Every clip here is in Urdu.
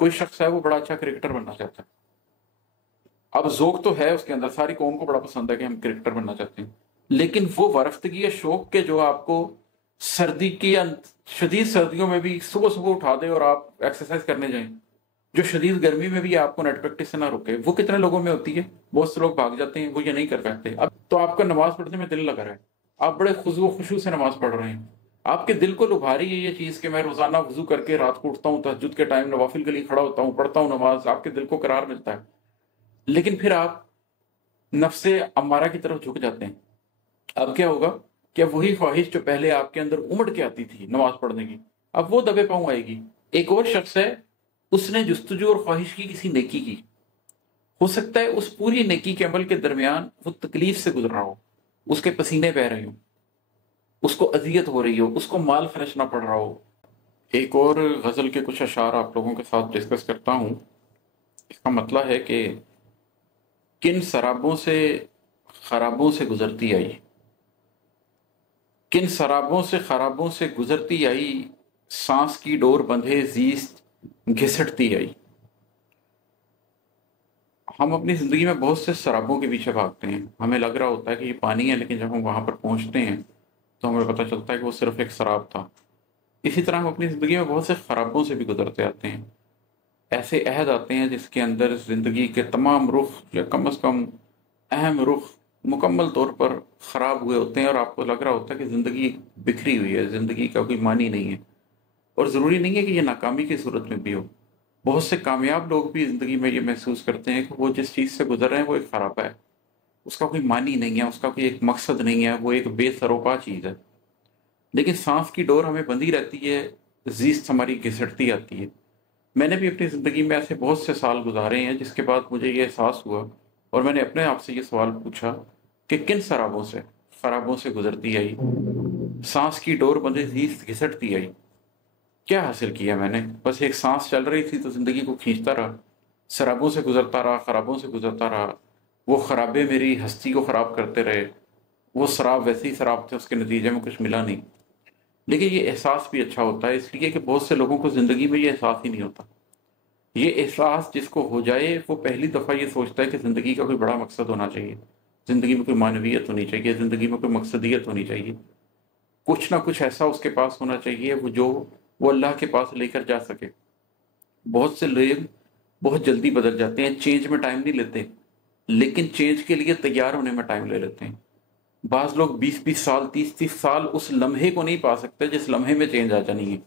کوئی شخص ہے وہ بڑا اچھا کرکٹر بننا چاہتا ہے، اب ذوق تو ہے اس کے اندر، ساری قوم کو بڑا پسند ہے کہ ہم کرکٹر بننا چاہتے ہیں، لیکن وہ ورفتگی ہے شوق کے جو آپ کو سردی کی شدید سردیوں میں بھی صبح صبح اٹھا دے اور آپ ایکسرسائز کرنے جائیں، جو شدید گرمی میں بھی آپ کو نیٹ پریکٹس سے نہ روکے، وہ کتنے لوگوں میں ہوتی ہے؟ بہت سے لوگ بھاگ جاتے ہیں، وہ یہ نہیں کر پاتے۔ اب تو آپ کا نماز پڑھنے میں دل لگا رہا ہے، آپ بڑے خضوع و خشوع سے نماز پڑھ رہے ہیں، آپ کے دل کو لبھا رہی ہے یہ چیز کہ میں روزانہ وضو کر کے رات کو اٹھتا ہوں، تہجد کے ٹائم نوافل کے لیے کھڑا ہوتا ہوں، پڑھتا ہوں نماز، آپ کے دل کو قرار ملتا ہے، لیکن پھر آپ نفس امارہ کی طرف جھک جاتے ہیں۔ اب کیا ہوگا کہ وہی خواہش جو پہلے آپ کے اندر امڑ کے آتی تھی نماز پڑھنے کی، اب وہ دبے پاؤں آئے گی۔ ایک اور شخص ہے، اس نے جستجو اور خواہش کی کسی نیکی کی، ہو سکتا ہے اس پوری نیکی کے عمل کے درمیان وہ تکلیف سے گزر رہا ہو، اس کے پسینے بہ رہے ہوں، اس کو اذیت ہو رہی ہو، اس کو مال خرچنا پڑ رہا ہو۔ ایک اور غزل کے کچھ اشعار آپ لوگوں کے ساتھ ڈسکس کرتا ہوں۔ اس کا مطلب ہے کہ کن سرابوں سے خرابوں سے گزرتی آئی، کن سرابوں سے خرابوں سے گزرتی آئی، سانس کی ڈور بندھے زیست گھسٹتی آئی۔ ہم اپنی زندگی میں بہت سے سرابوں کے پیچھے بھاگتے ہیں، ہمیں لگ رہا ہوتا ہے کہ یہ پانی ہے، لیکن جب ہم وہاں پر پہنچتے ہیں تو ہمیں پتہ چلتا ہے کہ وہ صرف ایک سراب تھا۔ اسی طرح ہم اپنی زندگی میں بہت سے خرابوں سے بھی گزرتے آتے ہیں، ایسے عہد آتے ہیں جس کے اندر زندگی کے تمام رخ یا کم از کم اہم رخ مکمل طور پر خراب ہوئے ہوتے ہیں، اور آپ کو لگ رہا ہوتا ہے کہ زندگی بکھری ہوئی ہے، زندگی کا کوئی معنی نہیں ہے۔ اور ضروری نہیں ہے کہ یہ ناکامی کی صورت میں بھی ہو، بہت سے کامیاب لوگ بھی زندگی میں یہ محسوس کرتے ہیں کہ وہ جس چیز سے گزر رہے ہیں وہ ایک خرابہ ہے، اس کا کوئی معنی نہیں ہے، اس کا کوئی ایک مقصد نہیں ہے، وہ ایک بے سروپا چیز ہے، لیکن سانس کی ڈور ہمیں بندھی رہتی ہے، زیست ہماری گھسٹتی آتی ہے۔ میں نے بھی اپنی زندگی میں ایسے بہت سے سال گزارے ہیں جس کے بعد مجھے یہ احساس ہوا، اور میں نے اپنے آپ سے یہ سوال پوچھا کہ کن سرابوں سے خرابوں سے گزرتی آئی، سانس کی ڈور بندھے زیست گھسٹتی آئی۔ کیا حاصل کیا میں نے؟ بس ایک سانس چل رہی تھی تو زندگی کو کھینچتا رہا، سرابوں سے گزرتا رہا، خرابوں سے گزرتا رہا، وہ خرابے میری ہستی کو خراب کرتے رہے، وہ سراب ویسے ہی سراب تھے، اس کے نتیجے میں کچھ ملا نہیں۔ لیکن یہ احساس بھی اچھا ہوتا ہے، اس لیے کہ بہت سے لوگوں کو زندگی میں یہ احساس ہی نہیں ہوتا۔ یہ احساس جس کو ہو جائے وہ پہلی دفعہ یہ سوچتا ہے کہ زندگی کا کوئی بڑا مقصد ہونا چاہیے، زندگی میں کوئی معنویت ہونی چاہیے، زندگی میں کوئی مقصدیت ہونی چاہیے، کچھ نہ کچھ ایسا اس کے پاس ہونا چاہیے وہ اللہ کے پاس لے کر جا سکے۔ بہت سے لوگ بہت جلدی بدل جاتے ہیں، چینج میں ٹائم نہیں لیتے، لیکن چینج کے لیے تیار ہونے میں ٹائم لے لیتے ہیں۔ بعض لوگ 20 سال 30 سال اس لمحے کو نہیں پا سکتے جس لمحے میں چینج آ جانی ہے۔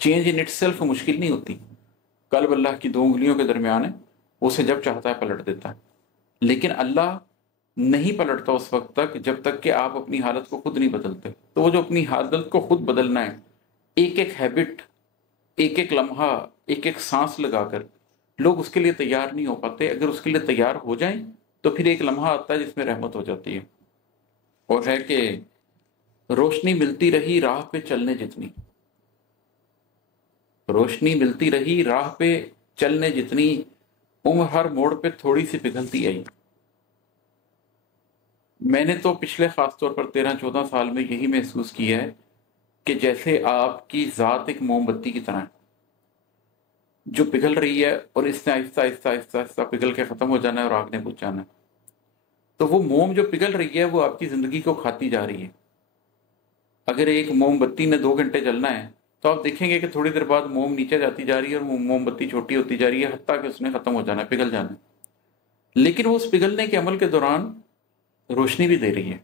چینج ان اٹ سیلف مشکل نہیں ہوتی، قلب اللہ کی 2 انگلیوں کے درمیان ہے، اسے جب چاہتا ہے پلٹ دیتا ہے، لیکن اللہ نہیں پلٹتا اس وقت تک جب تک کہ آپ اپنی حالت کو خود نہیں بدلتے۔ تو وہ جو اپنی حالت کو خود بدلنا ہے، ایک ایک ہیبٹ، ایک ایک لمحہ، ایک ایک سانس لگا کر، لوگ اس کے لیے تیار نہیں ہو پاتے۔ اگر اس کے لیے تیار ہو جائیں تو پھر ایک لمحہ آتا ہے جس میں رحمت ہو جاتی ہے، اور ہے کہ روشنی ملتی رہی راہ پہ چلنے جتنی، روشنی ملتی رہی راہ پہ چلنے جتنی، عمر ہر موڑ پہ تھوڑی سی پگھلتی آئی۔ میں نے تو پچھلے خاص طور پر 13-14 سال میں یہی محسوس کیا ہے کہ جیسے آپ کی ذات ایک موم بتی کی طرح ہے جو پگھل رہی ہے، اور اس نے آہستہ آہستہ آہستہ آہستہ پگھل کے ختم ہو جانا ہے اور آگ نے بجھ جانا ہے۔ تو وہ موم جو پگھل رہی ہے وہ آپ کی زندگی کو کھاتی جا رہی ہے۔ اگر ایک موم بتی نے 2 گھنٹے جلنا ہے تو آپ دیکھیں گے کہ تھوڑی دیر بعد موم نیچے جاتی جا رہی ہے اور وہ موم بتی چھوٹی ہوتی جا رہی ہے، حتیٰ کہ اس نے ختم ہو جانا ہے، پگھل جانا ہے۔ لیکن وہ اس پگھلنے کے عمل کے دوران روشنی بھی دے رہی ہے،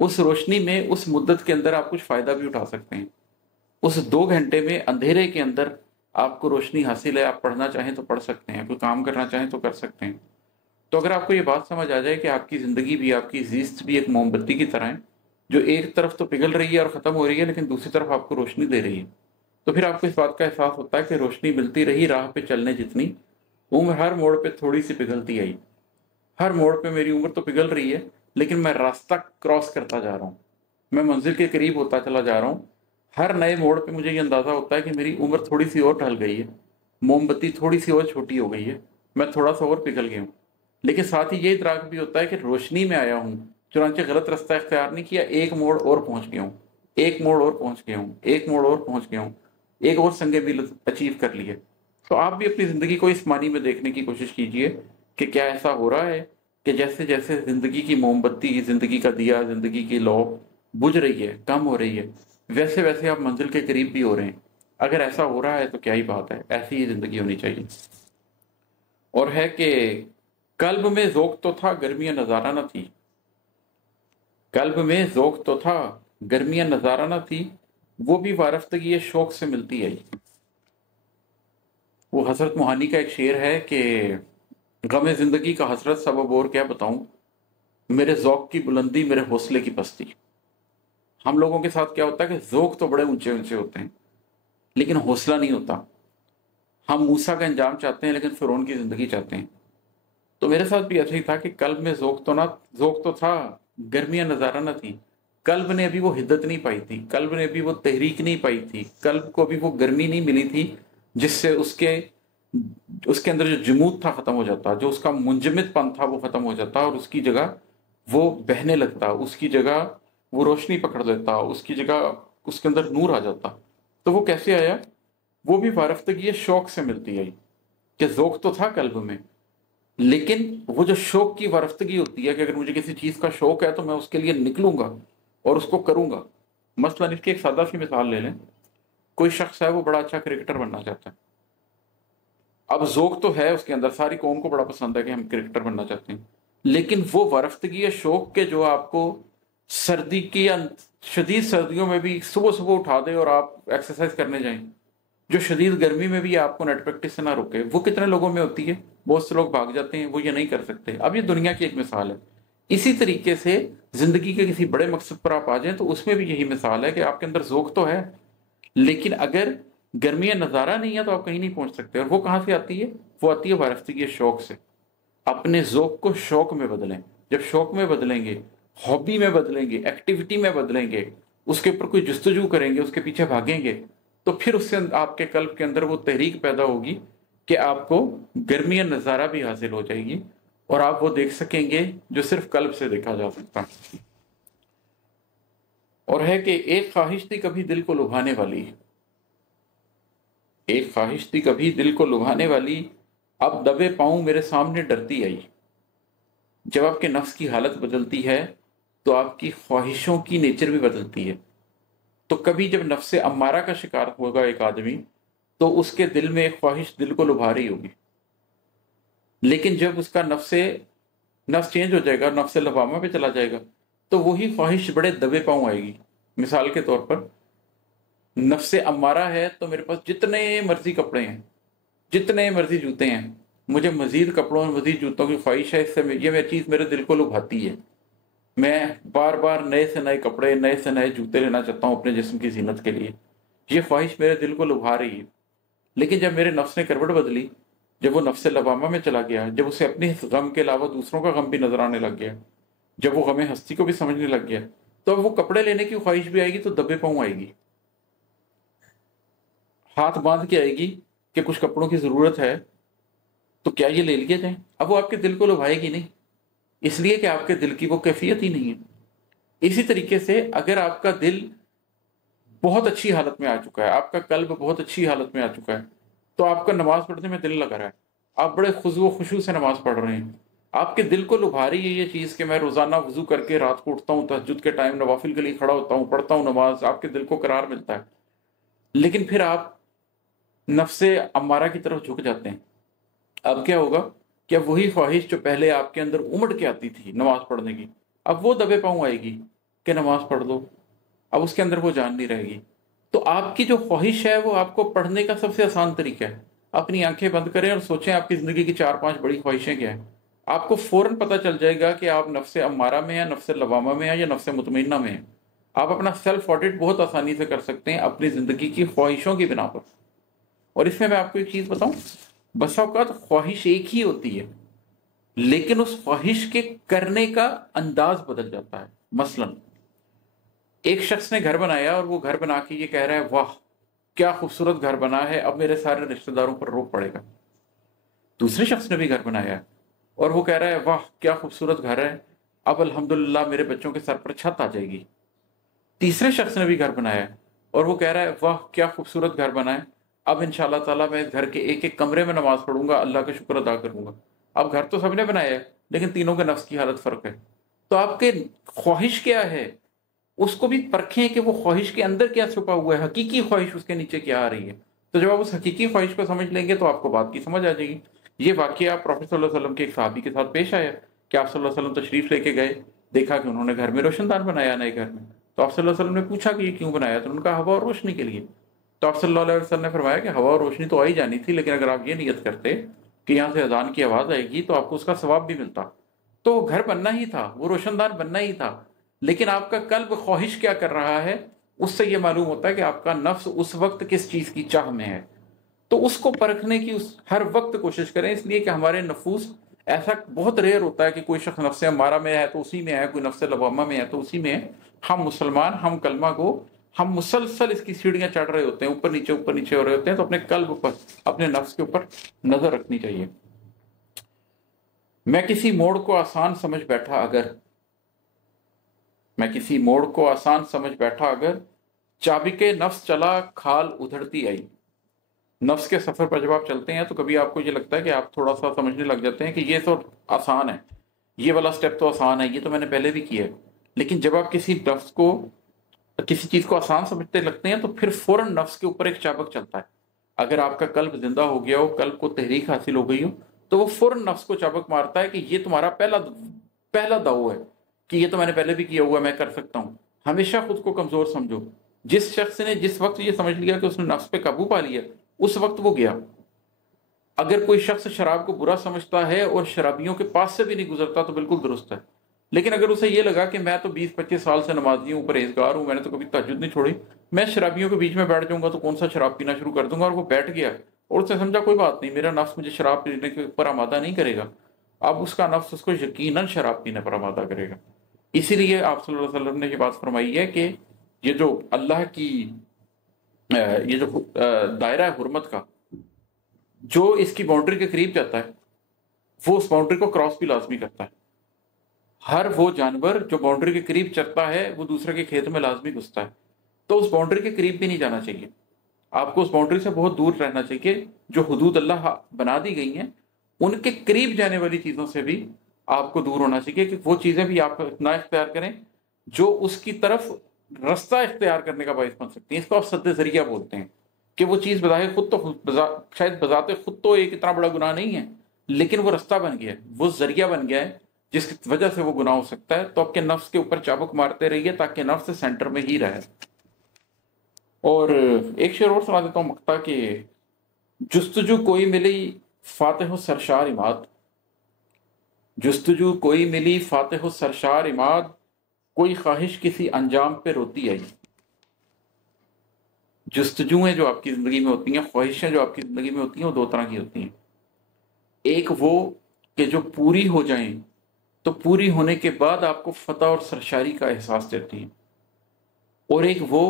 اس روشنی میں اس مدت کے اندر آپ کچھ فائدہ بھی اٹھا سکتے ہیں۔ اس 2 گھنٹے میں اندھیرے کے اندر آپ کو روشنی حاصل ہے، آپ پڑھنا چاہیں تو پڑھ سکتے ہیں، کوئی کام کرنا چاہیں تو کر سکتے ہیں۔ تو اگر آپ کو یہ بات سمجھ آ جائے کہ آپ کی زندگی بھی، آپ کی زیست بھی ایک موم بتی کی طرح ہے جو ایک طرف تو پگھل رہی ہے اور ختم ہو رہی ہے، لیکن دوسری طرف آپ کو روشنی دے رہی ہے، تو پھر آپ کو اس بات کا احساس ہوتا ہے کہ روشنی ملتی رہی راہ پہ چلنے جتنی، عمر ہر موڑ پہ تھوڑی سی پگھلتی آئی۔ ہر موڑ پہ میری عمر تو پگھل رہی ہے، لیکن میں راستہ کراس کرتا جا رہا ہوں، میں منزل کے قریب ہوتا چلا جا رہا ہوں۔ ہر نئے موڑ پہ مجھے یہ اندازہ ہوتا ہے کہ میری عمر تھوڑی سی اور ڈھل گئی ہے، موم بتی تھوڑی سی اور چھوٹی ہو گئی ہے، میں تھوڑا سا اور پگھل گیا ہوں۔ لیکن ساتھ ہی یہ ادراک بھی ہوتا ہے کہ روشنی میں آیا ہوں، چنانچہ غلط راستہ اختیار نہیں کیا، ایک موڑ اور پہنچ گیا ہوں، ایک موڑ اور پہنچ گیا ہوں، ایک موڑ اور پہنچ گیا ہوں، ایک اور سنگ میل اچیو کر لیے، تو آپ بھی اپنی زندگی کو اس معنی میں دیکھنے کی کوشش کیجئے کہ کیا ایسا ہو رہا ہے کہ جیسے جیسے زندگی کی موم بتی، زندگی کا دیا، زندگی کی لو بجھ رہی ہے، کم ہو رہی ہے، ویسے ویسے آپ منزل کے قریب بھی ہو رہے ہیں۔ اگر ایسا ہو رہا ہے تو کیا ہی بات ہے، ایسی ہی زندگی ہونی چاہیے۔ اور ہے کہ قلب میں ذوق تو تھا، گرمیاں نظارہ نہ تھی۔ قلب میں ذوق تو تھا، گرمیاں نظارہ نہ تھی، وہ بھی وارفتگی شوق سے ملتی آئی۔ وہ حضرت موہانی کا ایک شعر ہے کہ غم زندگی کا حسرت سبب اور کیا بتاؤں، میرے ذوق کی بلندی میرے حوصلے کی پستی۔ ہم لوگوں کے ساتھ کیا ہوتا ہے کہ ذوق تو بڑے اونچے اونچے ہوتے ہیں لیکن حوصلہ نہیں ہوتا۔ ہم موسیٰ کا انجام چاہتے ہیں لیکن فرعون کی زندگی چاہتے ہیں۔ تو میرے ساتھ بھی ایسا ہی تھا کہ قلب میں ذوق تو تھا، گرمیاں نظارہ نہ تھی۔ قلب نے ابھی وہ حدت نہیں پائی تھی، قلب نے ابھی وہ تحریک نہیں پائی تھی، قلب کو ابھی وہ گرمی نہیں ملی تھی جس سے اس کے اندر جو جمود تھا ختم ہو جاتا، جو اس کا منجمد پن تھا وہ ختم ہو جاتا، اور اس کی جگہ وہ بہنے لگتا، اس کی جگہ وہ روشنی پکڑ لیتا، اس کی جگہ اس کے اندر نور آ جاتا۔ تو وہ کیسے آیا؟ وہ بھی وارفتگی شوق سے ملتی آئی کہ ذوق تو تھا قلب میں، لیکن وہ جو شوق کی وارفتگی ہوتی ہے کہ اگر مجھے کسی چیز کا شوق ہے تو میں اس کے لیے نکلوں گا اور اس کو کروں گا۔ مثلا اس کی ایک سادہ سی مثال لے لیں، کوئی شخص ہے وہ بڑا اچھا کرکٹر بننا چاہتا ہے۔ اب ذوق تو ہے اس کے اندر، ساری قوم کو بڑا پسند ہے کہ ہم کرکٹر بننا چاہتے ہیں، لیکن وہ وارفتگی شوق کے جو آپ کو سردی کی شدید سردیوں میں بھی صبح صبح اٹھا دے اور آپ ایکسرسائز کرنے جائیں، جو شدید گرمی میں بھی آپ کو نیٹ پریکٹس سے نہ روکے، وہ کتنے لوگوں میں ہوتی ہے؟ بہت سے لوگ بھاگ جاتے ہیں، وہ یہ نہیں کر سکتے۔ اب یہ دنیا کی ایک مثال ہے۔ اسی طریقے سے زندگی کے کسی بڑے مقصد پر آپ آ جائیں تو اس میں بھی یہی مثال ہے کہ آپ کے اندر ذوق تو ہے، لیکن اگر گرمیاں نظارہ نہیں ہے تو آپ کہیں نہیں پہنچ سکتے۔ اور وہ کہاں سے آتی ہے؟ وہ آتی ہے وارفتگی شوق سے۔ اپنے ذوق کو شوق میں بدلیں۔ جب شوق میں بدلیں گے، ہابی میں بدلیں گے، ایکٹیویٹی میں بدلیں گے، اس کے اوپر کوئی جستجو کریں گے، اس کے پیچھے بھاگیں گے، تو پھر اس سے آپ کے قلب کے اندر وہ تحریک پیدا ہوگی کہ آپ کو گرمیاں نظارہ بھی حاصل ہو جائے گی اور آپ وہ دیکھ سکیں گے جو صرف قلب سے دیکھا جا سکتا۔ اور ہے کہ ایک خواہش تھی کبھی دل کو لبھانے والی، ایک خواہش تھی کبھی دل کو لبھانے والی، اب دبے پاؤں میرے سامنے ڈرتی آئی۔ جب آپ کے نفس کی حالت بدلتی ہے تو آپ کی خواہشوں کی نیچر بھی بدلتی ہے۔ تو کبھی جب نفس امارہ کا شکار ہوگا ایک آدمی تو اس کے دل میں ایک خواہش دل کو لبھا رہی ہوگی، لیکن جب اس کا نفس چینج ہو جائے گا، نفس لوامہ پہ چلا جائے گا، تو وہی خواہش بڑے دبے پاؤں آئے گی۔ مثال کے طور پر نفس امارہ ہے تو میرے پاس جتنے مرضی کپڑے ہیں، جتنے مرضی جوتے ہیں، مجھے مزید کپڑوں اور مزید جوتوں کی خواہش ہے، اس سے یہ چیز میرے دل کو لبھاتی ہے۔ میں بار بار نئے سے نئے کپڑے، نئے سے نئے جوتے لینا چاہتا ہوں اپنے جسم کی زینت کے لیے، یہ خواہش میرے دل کو لبھا رہی ہے۔ لیکن جب میرے نفس نے کروٹ بدلی، جب وہ نفس لوامہ میں چلا گیا، جب اسے اپنے غم کے علاوہ دوسروں کا غم بھی نظر آنے لگ گیا، جب وہ غم ہستی کو بھی سمجھنے لگ گیا، تو اب وہ کپڑے لینے کی خواہش بھی آئے گی تو دبے پاؤں آئے گی، ہاتھ باندھ کے آئے گی کہ کچھ کپڑوں کی ضرورت ہے تو کیا یہ لے لیے جائیں۔ اب وہ آپ کے دل کو لبھائے گی نہیں، اس لیے کہ آپ کے دل کی وہ کیفیت ہی نہیں ہے۔ اسی طریقے سے اگر آپ کا دل بہت اچھی حالت میں آ چکا ہے، آپ کا قلب بہت اچھی حالت میں آ چکا ہے، تو آپ کا نماز پڑھنے میں دل لگا رہا ہے، آپ بڑے خضوع و خشوع سے نماز پڑھ رہے ہیں، آپ کے دل کو لبھا رہی ہے یہ چیز کہ میں روزانہ وضو کر کے رات کو اٹھتا ہوں، تہجد کے ٹائم نوافل کے لیے کھڑا ہوتا ہوں، پڑھتا ہوں نماز، آپ کے دل کو قرار ملتا ہے۔ لیکن پھر آپ نفس امارہ کی طرف جھک جاتے ہیں۔ اب کیا ہوگا کہ اب وہی خواہش جو پہلے آپ کے اندر امڑ کے آتی تھی نماز پڑھنے کی، اب وہ دبے پاؤں آئے گی کہ نماز پڑھ دو، اب اس کے اندر وہ جان نہیں رہے گی۔ تو آپ کی جو خواہش ہے وہ آپ کو پڑھنے کا سب سے آسان طریقہ ہے۔ اپنی آنکھیں بند کریں اور سوچیں آپ کی زندگی کی 4-5 بڑی خواہشیں کیا ہیں، آپ کو فوراً پتہ چل جائے گا کہ آپ نفس امارہ میں ہیں، نفس لوامہ میں ہیں یا نفس مطمئنہ میں ہیں۔ آپ اپنا سیلف آڈٹ بہت آسانی سے کر سکتے ہیں اپنی زندگی کی خواہشوں کی بنا پر۔ اور اس میں آپ کو ایک چیز بتاؤں، بسا اوقات خواہش ایک ہی ہوتی ہے لیکن اس خواہش کے کرنے کا انداز بدل جاتا ہے۔ مثلا ایک شخص نے گھر بنایا اور وہ گھر بنا کے یہ کہہ رہا ہے واہ کیا خوبصورت گھر بنا ہے، اب میرے سارے رشتہ داروں پر روک پڑے گا۔ دوسرے شخص نے بھی گھر بنایا ہے اور وہ کہہ رہا ہے واہ کیا خوبصورت گھر ہے، اب الحمدللہ میرے بچوں کے سر پر چھت آ جائے گی۔ تیسرے شخص نے بھی گھر بنایا ہے اور وہ کہہ رہا ہے واہ کیا خوبصورت گھر بنا ہے، اب انشاءاللہ تعالیٰ میں گھر کے ایک ایک کمرے میں نماز پڑھوں گا، اللہ کا شکر ادا کروں گا۔ اب گھر تو سب نے بنایا ہے لیکن تینوں کے نفس کی حالت فرق ہے۔ تو آپ کے خواہش کیا ہے اس کو بھی پرکھیں کہ وہ خواہش کے اندر کیا چھپا ہوا ہے، حقیقی خواہش اس کے نیچے کیا آ رہی ہے۔ تو جب آپ اس حقیقی خواہش کو سمجھ لیں گے تو آپ کو بات کی سمجھ آ جائے گی۔ یہ واقعہ پروفیٹ صلی اللہ علیہ وسلم کے ایک صحابی کے ساتھ پیش آیا کہ آپ صلی اللہ علیہ وسلم تشریف لے کے گئے، دیکھا کہ انہوں نے گھر میں روشن دان بنایا نئے گھر میں۔ تو آپ صلی اللہ علیہ وسلم نے پوچھا کہ یہ کیوں بنایا؟ تو انہوں نے کہا ہوا اور روشنی کے لیے۔ تو آپ صلی اللہ علیہ وسلم نے فرمایا کہ ہوا اور روشنی تو آئی جانی تھی، لیکن اگر آپ یہ نیت کرتے کہ یہاں سے اذان کی آواز آئے گی تو آپ کو اس کا ثواب بھی ملتا۔ تو وہ گھر بننا ہی تھا، وہ روشن دان بننا ہی تھا، لیکن آپ کا قلب خواہش کیا کر رہا ہے اس سے یہ معلوم ہوتا ہے کہ آپ کا نفس اس وقت کس چیز کی چاہ میں ہے۔ تو اس کو پرکھنے کی ہر وقت کوشش کریں، اس لیے کہ ہمارے نفوس ایسا بہت ریئر ہوتا ہے کہ کوئی شخص نفس امارہ میں ہے تو اسی میں ہے، کوئی نفس لوامہ میں ہے تو اسی میں ہے۔ ہم مسلمان، ہم کلمہ کو، ہم مسلسل اس کی سیڑھیاں چڑھ رہے ہوتے ہیں، اوپر نیچے ہو رہے ہوتے ہیں۔ تو اپنے قلب پر، اپنے نفس کے اوپر نظر رکھنی چاہیے۔ میں کسی موڑ کو آسان سمجھ بیٹھا اگر چابک نفس چلا کھال ادھڑتی آئی۔ نفس کے سفر پر جب آپ چلتے ہیں تو کبھی آپ کو یہ لگتا ہے کہ آپ تھوڑا سا سمجھنے لگ جاتے ہیں کہ یہ تو آسان ہے، یہ والا سٹیپ تو آسان ہے، یہ تو میں نے پہلے بھی کیا ہے۔ لیکن جب آپ کسی چیز کو آسان سمجھتے لگتے ہیں تو پھر فوراً نفس کے اوپر ایک چابک چلتا ہے۔ اگر آپ کا قلب زندہ ہو گیا ہو، قلب کو تحریک حاصل ہو گئی ہو، تو وہ فوراً نفس کو چابک مارتا ہے کہ یہ تمہارا پہلا داؤ ہے کہ یہ تو میں نے پہلے بھی کیا ہوا ہے، میں کر سکتا ہوں۔ ہمیشہ خود کو کمزور سمجھو۔ جس شخص نے جس وقت یہ سمجھ لیا کہ اس نے نفس پہ قابو پا لیا، اس وقت وہ گیا۔ اگر کوئی شخص شراب کو برا سمجھتا ہے اور شرابیوں کے پاس سے بھی نہیں گزرتا تو بالکل درست ہے۔ لیکن اگر اسے یہ لگا کہ میں تو 20-25 سال سے نمازی ہوں، پرہیزگار ہوں، میں نے تو کبھی تہجد نہیں چھوڑی، میں شرابیوں کے بیچ میں بیٹھ جاؤں گا تو کون سا شراب پینا شروع کر دوں گا، اور وہ بیٹھ گیا اور اس نے سمجھا کوئی بات نہیں، میرا نفس مجھے شراب پینے کے اوپر آمادہ نہیں کرے گا، اب اس کا نفس اس کو یقیناً شراب پینے پر آمادہ کرے گا۔ اسی لیے آپ صلی اللہ علیہ وسلم نے یہ بات فرمائی ہے کہ یہ جو اللہ کی یہ جو دائرہ حرمت کا، جو اس کی باؤنڈری کے قریب جاتا ہے وہ اس باؤنڈری کو کراس بھی لازمی کرتا ہے۔ ہر وہ جانور جو باؤنڈری کے قریب چرتا ہے وہ دوسرے کے کھیت میں لازمی گھستا ہے، تو اس باؤنڈری کے قریب بھی نہیں جانا چاہیے۔ آپ کو اس باؤنڈری سے بہت دور رہنا چاہیے۔ جو حدود اللہ بنا دی گئی ہیں ان کے قریب جانے والی چیزوں سے بھی آپ کو دور ہونا چاہیے کہ وہ چیزیں بھی آپ نہ اختیار کریں جو اس کی طرف رستہ اختیار کرنے کا باعث بن سکتی ہیں۔ اس کو آپ سد ذریعہ بولتے ہیں کہ وہ چیز بظاہر خود تو شاید بذات خود تو ایک اتنا بڑا گناہ نہیں ہے، لیکن وہ رستہ بن گیا ہے، وہ ذریعہ بن گیا ہے جس کی وجہ سے وہ گناہ ہو سکتا ہے۔ تو آپ کے نفس کے اوپر چابک مارتے رہیے تاکہ نفس سینٹر میں ہی رہے۔ اور ایک شعر اور سنا دیتا ہوں مقطع کہ جستجو کوئی ملی فاتح و سرشار عماد، جستجو کوئی ملی فاتح و سرشار عماد، کوئی خواہش کسی انجام پہ روتی آئی۔ جستجویں جو آپ کی زندگی میں ہوتی ہیں، خواہشیں جو آپ کی زندگی میں ہوتی ہیں، وہ دو طرح کی ہوتی ہیں۔ ایک وہ کہ جو پوری ہو جائیں تو پوری ہونے کے بعد آپ کو فتح اور سرشاری کا احساس دیتی ہیں، اور ایک وہ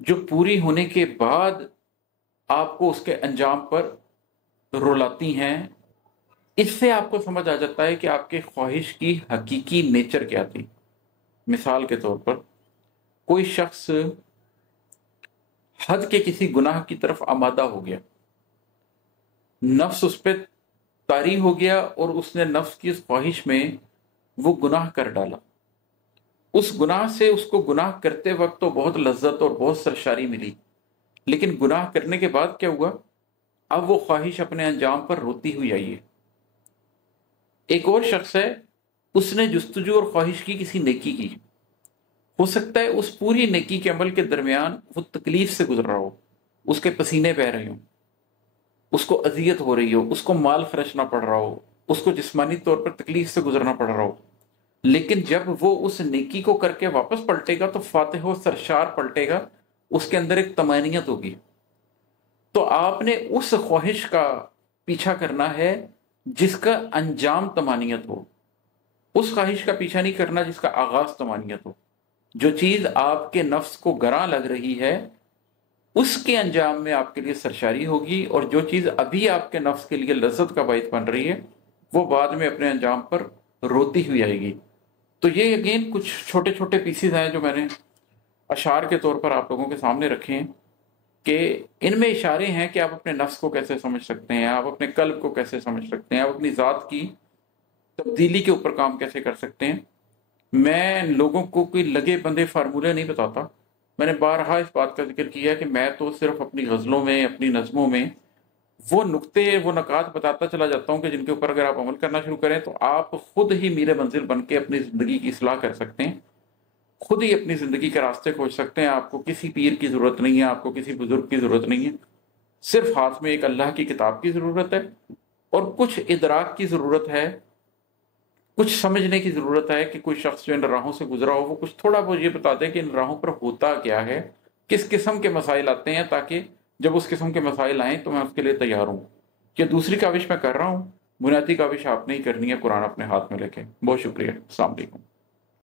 جو پوری ہونے کے بعد آپ کو اس کے انجام پر رلاتی ہیں۔ اس سے آپ کو سمجھ آ جاتا ہے کہ آپ کے خواہش کی حقیقی نیچر کیا تھی۔ مثال کے طور پر کوئی شخص حد کے کسی گناہ کی طرف آمادہ ہو گیا، نفس اس پہ طاری ہو گیا اور اس نے نفس کی اس خواہش میں وہ گناہ کر ڈالا۔ اس گناہ سے اس کو گناہ کرتے وقت تو بہت لذت اور بہت سرشاری ملی، لیکن گناہ کرنے کے بعد کیا ہوا؟ اب وہ خواہش اپنے انجام پر روتی ہوئی آئی ہے۔ ایک اور شخص ہے، اس نے جستجو اور خواہش کی کسی نیکی کی، ہو سکتا ہے اس پوری نیکی کے عمل کے درمیان وہ تکلیف سے گزر رہا ہو، اس کے پسینے بہہ رہے ہوں، اس کو اذیت ہو رہی ہو، اس کو مال خرچنا پڑ رہا ہو، اس کو جسمانی طور پر تکلیف سے گزرنا پڑ رہا ہو، لیکن جب وہ اس نیکی کو کر کے واپس پلٹے گا تو فاتح و سرشار پلٹے گا، اس کے اندر ایک طمانینت ہوگی۔ تو آپ نے اس خواہش کا پیچھا کرنا ہے جس کا انجام طمانینت ہو، اس خواہش کا پیچھا نہیں کرنا جس کا آغاز طمانینت ہو۔ جو چیز آپ کے نفس کو گراں لگ رہی ہے اس کے انجام میں آپ کے لیے سرشاری ہوگی، اور جو چیز ابھی آپ کے نفس کے لیے لذت کا باعث بن رہی ہے وہ بعد میں اپنے انجام پر روتی ہوئی آئے گی۔ تو یہ اگین کچھ چھوٹے چھوٹے پیسز ہیں جو میں نے اشعار کے طور پر آپ لوگوں کے سامنے رکھے ہیں۔ کہ ان میں اشارے ہیں کہ آپ اپنے نفس کو کیسے سمجھ سکتے ہیں، آپ اپنے قلب کو کیسے سمجھ سکتے ہیں، آپ اپنی ذات کی تبدیلی کے اوپر کام کیسے کر سکتے ہیں۔ میں لوگوں کو کوئی لگے بندے فارمولے نہیں بتاتا، میں نے بارہا اس بات کا ذکر کیا کہ میں تو صرف اپنی غزلوں میں، اپنی نظموں میں وہ نقطے، وہ نکات بتاتا چلا جاتا ہوں کہ جن کے اوپر اگر آپ عمل کرنا شروع کریں تو آپ خود ہی میرے منزل بن کے اپنی زندگی کی اصلاح کر سکتے ہیں، خود ہی اپنی زندگی کے راستے کھوج سکتے ہیں۔ آپ کو کسی پیر کی ضرورت نہیں ہے، آپ کو کسی بزرگ کی ضرورت نہیں ہے، صرف ہاتھ میں ایک اللہ کی کتاب کی ضرورت ہے اور کچھ ادراک کی ضرورت ہے، کچھ سمجھنے کی ضرورت ہے کہ کوئی شخص جو ان راہوں سے گزرا ہو وہ کچھ تھوڑا بہت یہ بتا دے کہ ان راہوں پر ہوتا کیا ہے، کس قسم کے مسائل آتے ہیں، تاکہ جب اس قسم کے مسائل آئیں تو میں اس کے لیے تیار ہوں۔ کہ دوسری کاوش میں کر رہا ہوں، بنیادی کاوش آپ نے ہی کرنی ہے قرآن اپنے ہاتھ میں لے کے۔ بہت شکریہ، السلام علیکم۔